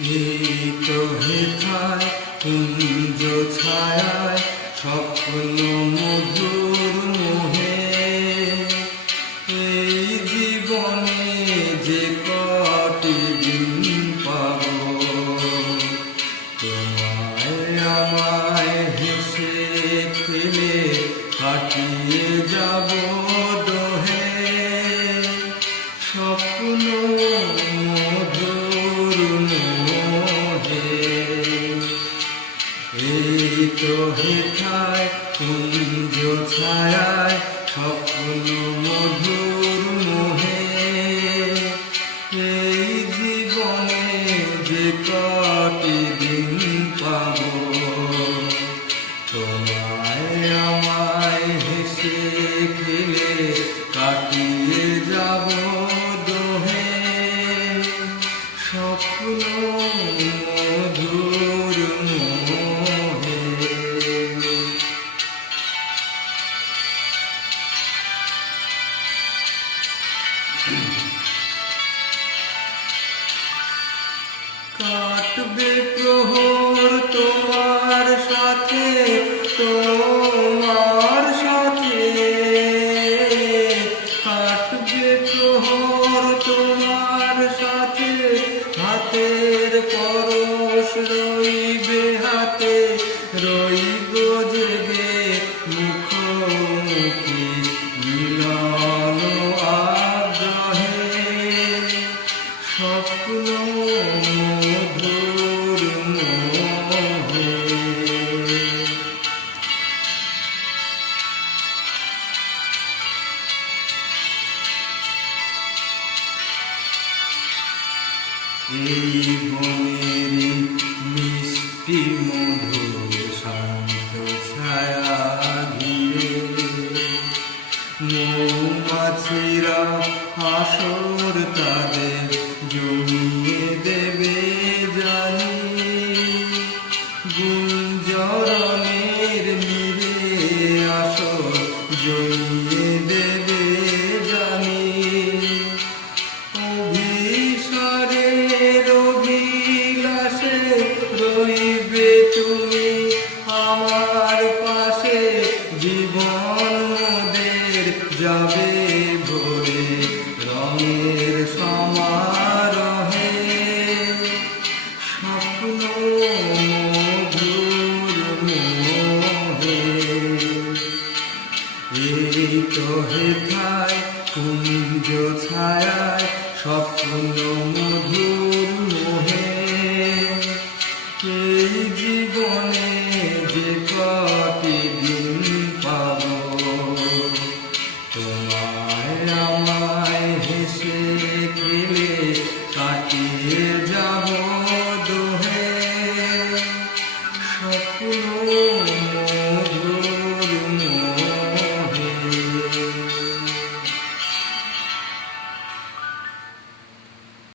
এই তো হেথায় কুঞ্জ ছায়ায় স্বপ্ন মধুর মোহে, এই জীবনে যে কটি দিন পাব, তোমায় আমায় হেসে খেলে কাটিয়ে যাব দোহে। স্বপ্ন মধুর মোহে, এই তো হেথায় কুঞ্জ ছায়ায় স্বপ্ন মধুর মোহে, এই জীবনে যে কটি দিন পাব, তোমায় আমায় হেসে খেলে কাটিয়ে যাব দোহে। স্বপ্ন মধুর মোহে। কাটবে প্রহর তোমার সাথে, তোমার সাথে কাটবে প্রহর তোমার সাথে, হাতের পরশ রইবে হাতে, রইব জেগে মুখোমুখি মিলন আগ্রহে। স্বপ্ন মধুর মোহে, এই বনের মিষ্টি মধুর শান্ত ছায়া ঘিরে, মৌমাছিরা আসর তাদের জমিয়ে দেবে জানি, গুঞ্জরণের নীরে আসর জমিয়ে দেবে জানি। অভিসারের অভিলাষে রইবে তুমি আমার পাশে, জীবন মোদের যাবে ভরে রঙের সমারোহে। স্বপ্ন মধুর মোহে, এই তো হেথায় কুঞ্জ ছায়ায় স্বপ্ন মধুর মোহে।